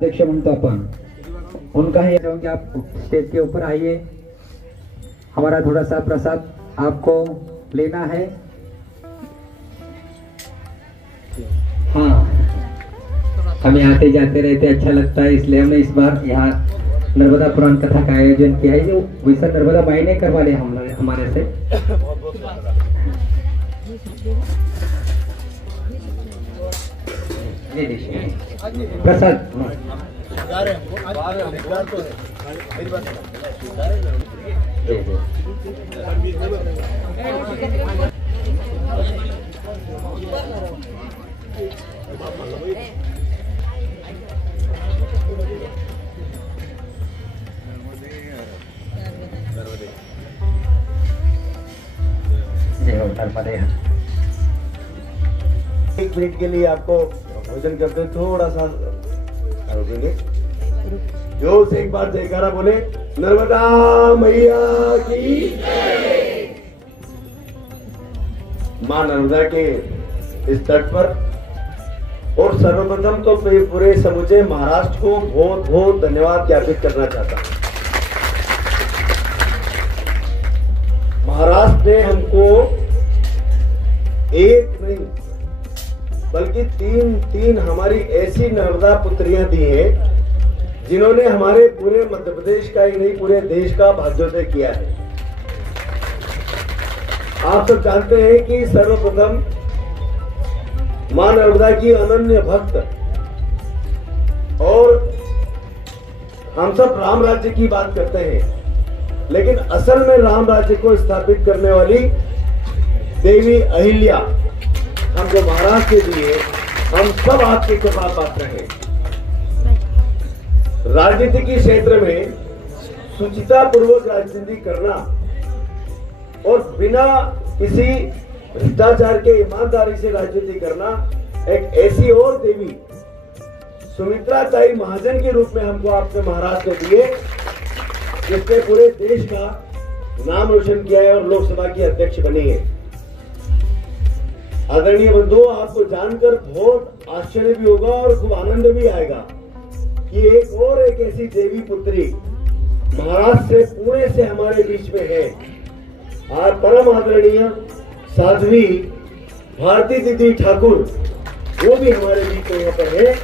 अध्यक्ष म्हणतो आपण उनका ही कि आप स्टेज के ऊपर आइए। हमारा थोड़ा सा प्रसाद आपको लेना है। हाँ, हमें आते जाते रहते अच्छा लगता है, इसलिए हमने इस बार यहाँ नर्मदा पुराण कथा का आयोजन किया है। जो वैसा नर्मदा माई ने करवा लिया हमारे से। प्रसाद एक मिनट के लिए आपको भोजन करते हैं, थोड़ा सा रुकेंगे। जोर से एक बार जयकारा बोले, नर्मदा मैया की मां नर्मदा के इस तट पर। और सर्वप्रथम तो मैं पूरे समूचे महाराष्ट्र को बहुत बहुत धन्यवाद ज्ञापित करना चाहता हूं। महाराष्ट्र ने हमको एक नहीं बल्कि तीन हमारी ऐसी नर्मदा पुत्रियां दी हैं जिन्होंने हमारे पूरे मध्य प्रदेश का ही नहीं पूरे देश का भाग्योदय किया है। आप सब जानते हैं कि सर्वप्रथम मां नर्मदा की अनन्य भक्त, और हम सब राम राज्य की बात करते हैं, लेकिन असल में राम राज्य को स्थापित करने वाली देवी अहिल्या हमको महाराष्ट्र के लिए हम सब आपके कृपा पात्र हैं। राजनीति के क्षेत्र में सुचिता पूर्वक राजनीति करना और बिना किसी भ्रष्टाचार के ईमानदारी से राजनीति करना, एक ऐसी और देवी सुमित्रा ताई महाजन के रूप में हमको आपने महाराष्ट्र को दिए, जिसने पूरे देश का नाम रोशन किया है और लोकसभा की अध्यक्ष बनी है। आदरणीय बंधुओं, आपको जानकर बहुत आश्चर्य भी होगा और खूब आनंद भी आएगा कि एक ऐसी देवी पुत्री महाराष्ट्र से पुणे से हमारे बीच में है। आज परम आदरणीय साध्वी भारती दीदी ठाकुर, वो भी हमारे बीच में यहाँ पर है,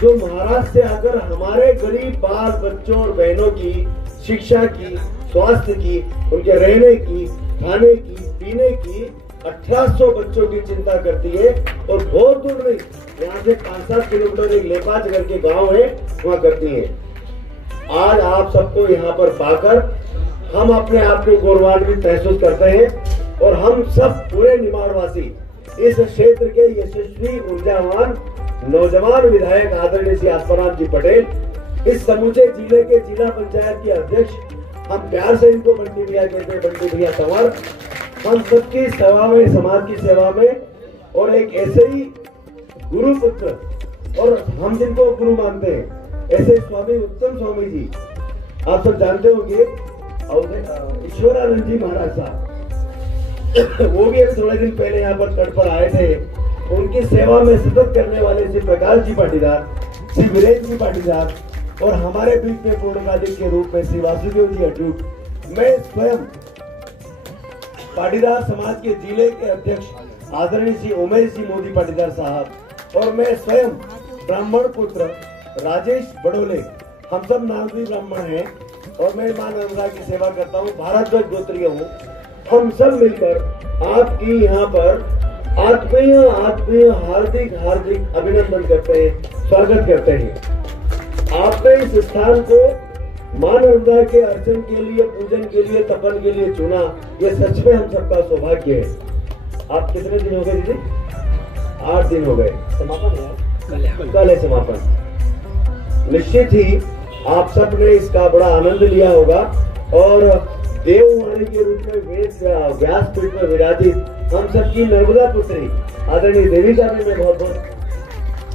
जो महाराष्ट्र से आकर हमारे गरीब बाल बच्चों और बहनों की शिक्षा की, स्वास्थ्य की, उनके रहने की, खाने की, पीने की 1800 बच्चों की चिंता करती है। और बहुत दूर नहीं, यहाँ से 5-7 किलोमीटर एक लेपाच करके गांव है, वहाँ करती है। आज आप सबको यहाँ पर पाकर हम अपने आप को गौरवान्वित महसूस करते हैं और हम सब पूरे निमाड़वासी इस क्षेत्र के यशस्वी ऊर्जावान नौजवान विधायक आदरणीय श्री आत्माराम जी पटेल, इस समूचे जिले के जिला पंचायत के अध्यक्ष, हम प्यार से इनको बंटी भैया कहते हैं, बंटी भैया तंवर, हम सबकी सेवा में, समाज की सेवा में, और एक ऐसे ही गुरु पुत्र, और हम जिनको गुरु मानते हैं, ऐसे स्वामी उत्तम स्वामी जी, आप सब जानते होंगे, और ईश्वरानंद जी महाराज साहब, वो भी अभी थोड़े दिन पहले यहाँ पर तट पर आए थे। उनकी सेवा में सतत करने वाले श्री प्रकाश जी पाटीदार, श्री वीरेंद्र जी पाटीदार, और हमारे बीच में पूर्णकालिक के रूप में श्री वासुदेव जी अटूट, मैं स्वयं पाटीदार समाज के जिले के अध्यक्ष आदरणीय श्री उमेश जी मोदी पाटीदार साहब, और मैं स्वयं ब्राह्मण पुत्र राजेश बड़ोले, हम सब नागरिक ब्राह्मण हैं और मैं मां नर्मदा की सेवा करता हूँ, भारद्वाज गोत्रीय हूँ। हम सब मिलकर आपकी यहाँ पर आत्मीय हार्दिक अभिनंदन करते हैं, स्वागत करते हैं। आपने इस स्थान को मां नर्मदा के अर्चन के लिए, पूजन के लिए, तपन के लिए चुना, ये सच में हम सबका सौभाग्य है। आप कितने दिन हो गए दीदी? 8 दिन हो गए। समापन है, कल है समापन। निश्चित ही आप सब ने इसका बड़ा आनंद लिया होगा, और देववाणी के रूप में व्यासपीठ में विराजित हम सबकी नर्मदा पुत्री आदरणीय देवी का भी मैं बहुत बहुत,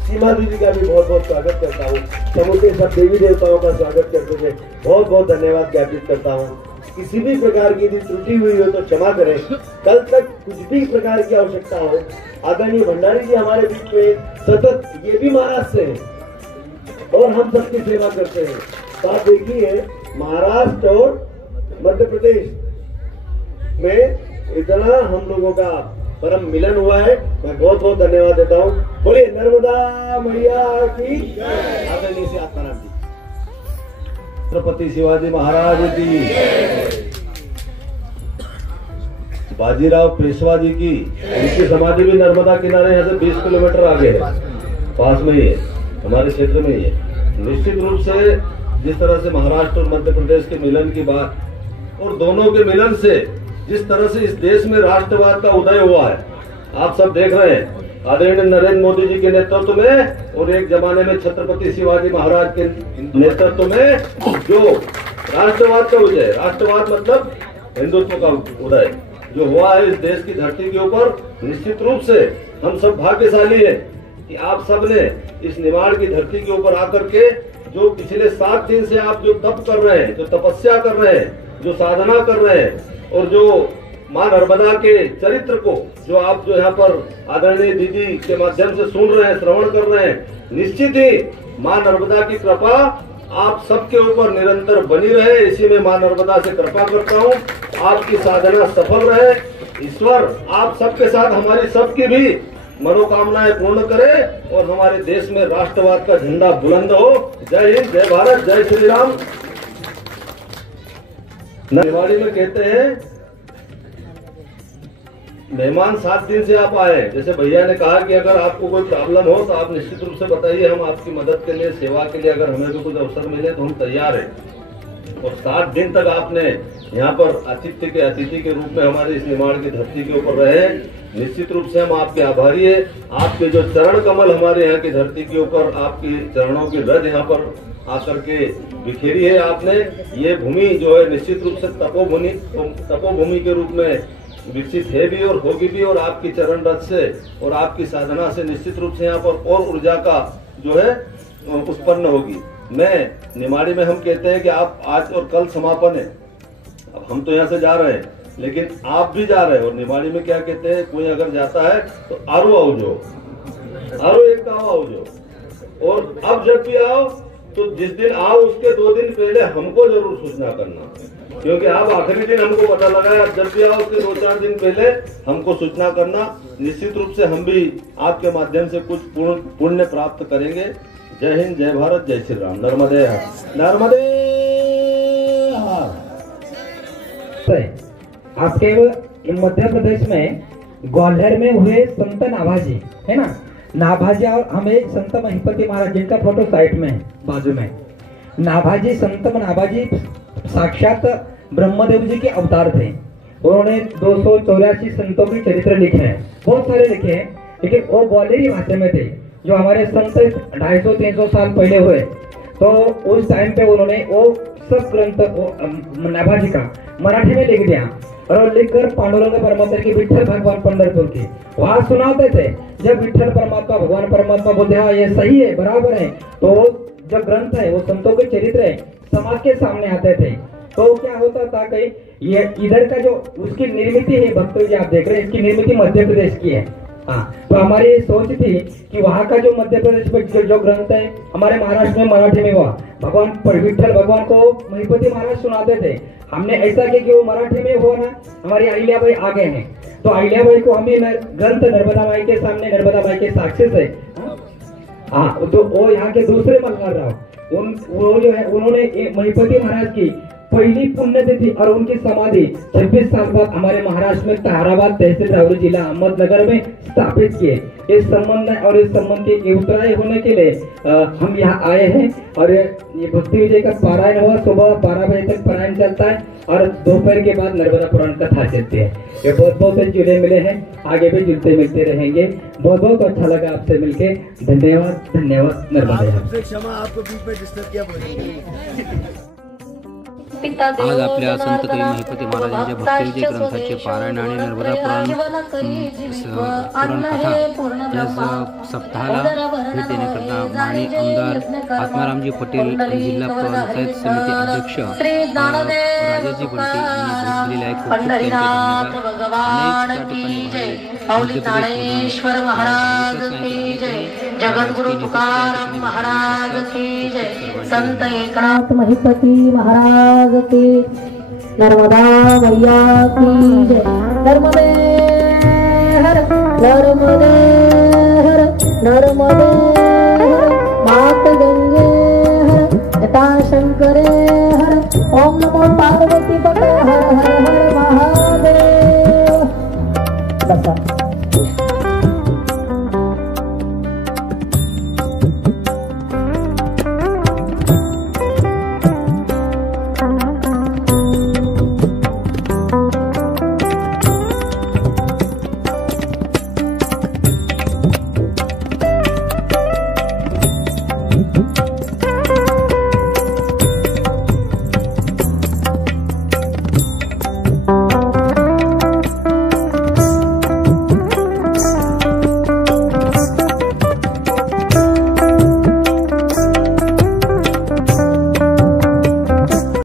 सीमा दीदी का भी बहुत बहुत स्वागत करता हूँ। समूचे सब देवी देवताओं का स्वागत करते हुए बहुत बहुत धन्यवाद ज्ञापित करता हूँ। किसी भी प्रकार की यदि त्रुटि हुई हो तो क्षमा करें। कल तक कुछ भी प्रकार की आवश्यकता हो, आदरणीय भंडारी जी हमारे बीच में सतत, ये भी महाराष्ट्र से हैं, और हम सबकी सेवा करते हैं। तो आप देखिए महाराष्ट्र और मध्य प्रदेश में इतना हम लोगों का परम मिलन हुआ है। मैं बहुत बहुत धन्यवाद देता हूँ। बोलिए नर्मदा मैया की आदरणीय से आत्माराम जी, छत्रपति शिवाजी महाराज की, बाजीराव पेशवा जी की। उनकी समाधि भी नर्मदा किनारे यहाँ से 20 किलोमीटर आगे है, पास में ही है, हमारे क्षेत्र में ही है। निश्चित रूप से जिस तरह से महाराष्ट्र और मध्य प्रदेश के मिलन की बात और दोनों के मिलन से जिस तरह से इस देश में राष्ट्रवाद का उदय हुआ है, आप सब देख रहे हैं। आदरणीय नरेंद्र मोदी जी के नेतृत्व में और एक जमाने में छत्रपति शिवाजी महाराज के नेतृत्व में जो राष्ट्रवाद का उदय, राष्ट्रवाद मतलब हिंदुत्व का उदय जो हुआ है इस देश की धरती के ऊपर, निश्चित रूप से हम सब भाग्यशाली हैं कि आप सब ने इस निमाड़ की धरती के ऊपर आकर के जो पिछले 7 दिन से आप जो तप कर रहे हैं, जो तपस्या कर रहे हैं, जो साधना कर रहे हैं और जो माँ नर्मदा के चरित्र को जो आप जो यहाँ पर आदरणीय दीदी के माध्यम से सुन रहे हैं, श्रवण कर रहे हैं, निश्चित ही माँ नर्मदा की कृपा आप सबके ऊपर निरंतर बनी रहे। इसी में माँ नर्मदा से कृपा करता हूँ, आपकी साधना सफल रहे। ईश्वर आप सबके साथ हमारी सबकी भी मनोकामनाएं पूर्ण करे और हमारे देश में राष्ट्रवाद का झंडा बुलंद हो। जय हिंद, जय भारत, जय श्री राम। निवाड़ी में कहते हैं मेहमान 7 दिन से आप आए। जैसे भैया ने कहा कि अगर आपको कोई प्रॉब्लम हो तो आप निश्चित रूप से बताइए, हम आपकी मदद के लिए, सेवा के लिए अगर हमें भी कुछ अवसर मिले तो हम तैयार हैं। और 7 दिन तक आपने यहाँ पर अतिथि के रूप में हमारे इस निमाड़ की धरती के ऊपर रहे। निश्चित रूप से हम आपके आभारी है। आपके जो चरण कमल हमारे यहाँ की धरती के ऊपर, आपके चरणों की रज यहाँ पर आकर के बिखेरी है आपने। ये भूमि जो है निश्चित रूप से तपोभूमि के रूप में विकसित है भी और होगी भी, और आपकी चरण रथ से और आपकी साधना से निश्चित रूप से यहाँ पर और ऊर्जा का जो है उत्पन्न होगी। मैं निमाड़ी में हम कहते हैं कि आप आज और कल समापन है। अब हम तो यहाँ से जा रहे हैं लेकिन आप भी जा रहे हैं। और निमाड़ी में क्या कहते हैं, कोई अगर जाता है तो आरो आओ जो, आरो एक का आओ जो। और अब जब भी आओ तो जिस दिन आओ उसके 2 दिन पहले हमको जरूर सूचना करना, क्योंकि आप आखिरी दिन हमको पता लगा है। जब भी आओ उसके 2-4 दिन पहले हमको सूचना करना। निश्चित रूप से हम भी आपके माध्यम से कुछ पुण्य प्राप्त करेंगे। जय हिंद, जय भारत, जय श्री राम। नर्मदे नर्मदे। आपके मध्य प्रदेश में ग्वालियर में हुए संत नाभाजी है ना, नाभाजी और हमें संत महिपति महाराज जिनका फोटो साइड में है बाजू में। नाभाजी, संत नाभाजी साक्षात ब्रह्मदेव जी के अवतार थे। उन्होंने 284 संतों के चरित्र लिखे हैं, बहुत सारे लिखे हैं, लेकिन वो ग्वालियरी भाषा में थे। जो हमारे संत 250-300 साल पहले हुए, तो उस टाइम पे उन्होंने वो सब ग्रंथ नाभाजी का मराठी में लिख दिया और लिखकर पांडुरंग परमात्मा की, विठ्ठल भगवान पंढरपुर की वहां सुनाते थे। जब विठ्ठल परमात्मा, भगवान परमात्मा बोलते हाँ ये सही है, बराबर है, तो वो जो ग्रंथ है, वो संतों के चरित्र है, समाज के सामने आते थे। तो क्या होता था कि ये इधर का जो उसकी निर्मित है, भक्तों जी आप देख रहे हैं, इसकी निर्मित मध्य प्रदेश की है। हाँ, तो हमारी ये सोच थी कि वहाँ का जो मध्य प्रदेश में जो ग्रंथ है, हमारे महाराष्ट्र में मराठी में हुआ, भगवान विठ्ठल भगवान को महिपति महाराज सुनाते थे। हमने ऐसा किया कि वो मराठी में हुआ ना, हमारी अहिल्याबाई आगे हैं, तो अहिल्याबाई को हमें ग्रंथ नर्मदा माई के सामने, नर्मदा माई के साक्षी से, हाँ, तो वो यहाँ के दूसरे मल्हार राव, वो जो है उन्होंने महिपति महाराज की पहली पुण्यतिथि और उनकी समाधि 26 साल बाद हमारे महाराष्ट्र में ताराबाद तहसील रावरी जिला अहमदनगर में स्थापित किए। इस संबंध और इस संबंध की उत्तराई होने के लिए हम यहाँ आए हैं। और ये भक्ति विजय का पारायण हुआ, सुबह 12 बजे तक पारायण चलता है और दोपहर के बाद नर्मदा पुराण कथा चलती है। ये बहुत से जुड़े मिले हैं, आगे भी जुड़ते मिलते रहेंगे। बहुत अच्छा लगा आपसे मिलके। धन्यवाद, धन्यवाद। नर्मदा। क्षमा, आपको बीच में डिस्टर्ब किया। आज आपल्या संत कवी महिपती महाराजांच्या भक्तिविजय ग्रंथाचे पारायण आणि नर्मदा पुराण कथा या सप्ताहाला भेट देण्याकरता माननीय आमदार आत्मारामजी पटेल, जिल्हा पंचायत समिती अध्यक्ष राजाजी बंटी यांनी भेट दिलेली आहे। खूप त्यांचे धन्यवाद। अनेक त्या ठिकाणी जगद्गुरु तुकाराम महाराज की जय, संत एकनाथ महिपति महाराज की, नर्मदा मैया की जय। नर्मदे हर नर्मदे हर नर्मदे हर मात गंगे हर यथा शंकरे हर। ओम नमो पार्वती पते